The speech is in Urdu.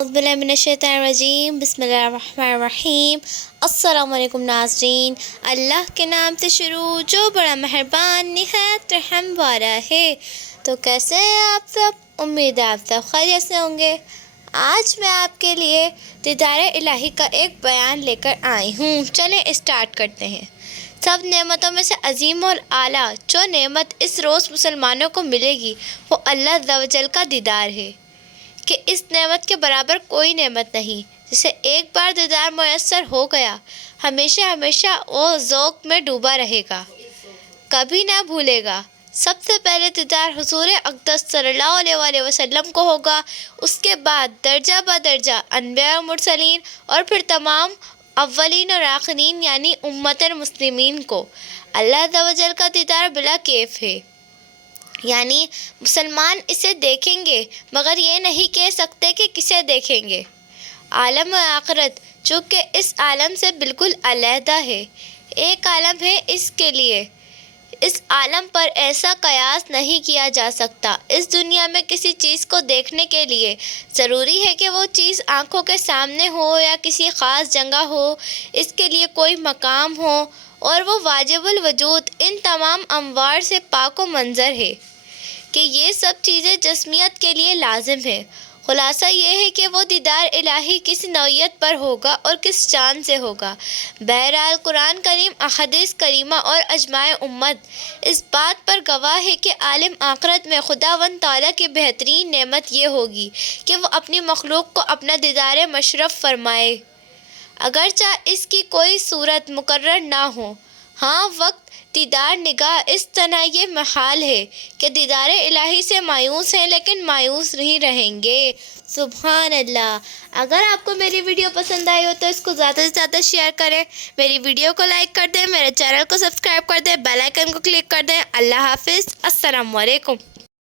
اعوذ باللہ من الشیطان الرجیم، بسم اللہ الرحمن الرحیم۔ السلام علیکم ناظرین، اللہ کے نام سے شروع جو بڑا مہربان نہایت رحم والا ہے۔ تو کیسے ہیں آپ سب؟ امید ہے آپ سب خیریت سے ہوں گے۔ آج میں آپ کے لیے دیدار الہی کا ایک بیان لے کر آئی ہوں۔ چلیں اسٹارٹ کرتے ہیں۔ سب نعمتوں میں سے عظیم اور اعلیٰ جو نعمت اس روز مسلمانوں کو ملے گی وہ اللہ عز و جل کا دیدار ہے، کہ اس نعمت کے برابر کوئی نعمت نہیں۔ جسے ایک بار دیدار میسر ہو گیا ہمیشہ ہمیشہ وہ ذوق میں ڈوبا رہے گا، کبھی نہ بھولے گا۔ سب سے پہلے دیدار حضور اقدس صلی اللہ علیہ وآلہ وسلم کو ہوگا، اس کے بعد درجہ بدرجہ انبیاء و مرسلین، اور پھر تمام اولین اور آخرین یعنی امت المسلمین کو۔ اللہ عز و جل کا دیدار بلا کیف ہے، یعنی مسلمان اسے دیکھیں گے مگر یہ نہیں کہہ سکتے کہ کسے دیکھیں گے۔ عالم آخرت چونکہ اس عالم سے بالکل علیحدہ ہے، ایک عالم ہے اس کے لیے، اس عالم پر ایسا قیاس نہیں کیا جا سکتا۔ اس دنیا میں کسی چیز کو دیکھنے کے لیے ضروری ہے کہ وہ چیز آنکھوں کے سامنے ہو یا کسی خاص جگہ ہو، اس کے لیے کوئی مقام ہو، اور وہ واجب الوجود ان تمام اموار سے پاک و منظر ہے کہ یہ سب چیزیں جسمیت کے لیے لازم ہیں۔ خلاصہ یہ ہے کہ وہ دیدار الہی کس نوعیت پر ہوگا اور کس شان سے ہوگا۔ بہرحال قرآن کریم، احادیث کریمہ اور اجماع امت اس بات پر گواہ ہے کہ عالم آخرت میں خداوند تعالیٰ کی بہترین نعمت یہ ہوگی کہ وہ اپنی مخلوق کو اپنا دیدار مشرف فرمائے، اگرچہ اس کی کوئی صورت مقرر نہ ہو۔ ہاں، وقت دیدار نگاہ اس طرح یہ محال ہے کہ دیدار الہی سے مایوس ہیں لیکن مایوس نہیں رہیں گے۔ سبحان اللہ۔ اگر آپ کو میری ویڈیو پسند آئی ہو تو اس کو زیادہ سے زیادہ شیئر کریں، میری ویڈیو کو لائک کر دیں، میرے چینل کو سبسکرائب کر دیں، بیل آئیکن کو کلک کر دیں۔ اللہ حافظ، السلام علیکم۔